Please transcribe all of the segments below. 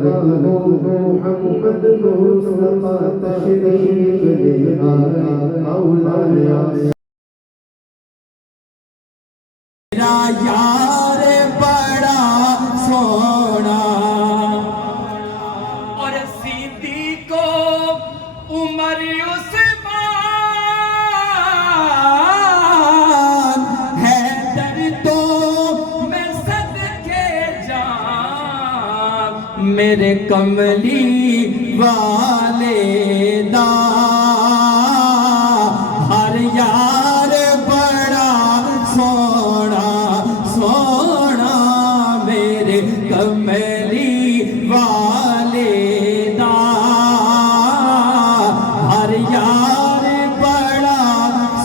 محمد مصطفیٰ تشریف لے آئے مولانا میرا یار بڑا سونا اور صدیق کو عمر عثمان حیدر تو میں صدقے جان میرے کملی والے دا ہر یار بڑا سونا سونا میرے کملی والے دا ہر یار بڑا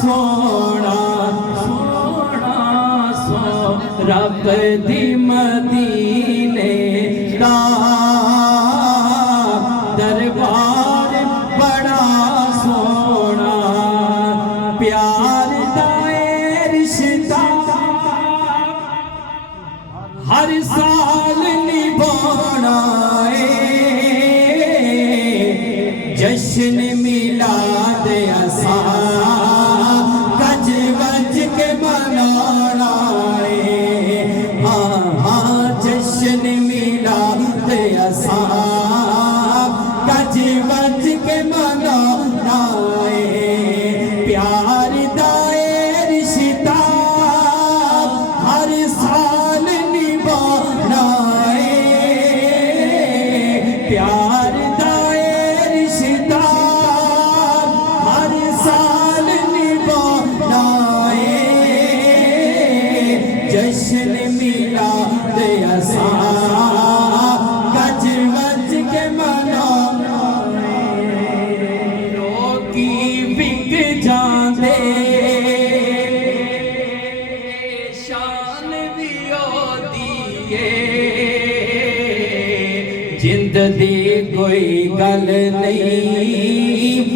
سونا سونا رب دی مدینے دا دربار بڑا سونا پیار دائے رشتہ ہر سال نبھانا جشن میلاد اسا گج وج کے منانا جشن میلاد اسا گج وج کے منانا پیار دائے رشتہ ہر سال نبھانا پیار دائے رشتہ ہر سال نبھانا جشن میلاد اسا گج وج کے منانا لوگی بک جاندے شان بھی ہوتی جند دی کوئی گل نہیں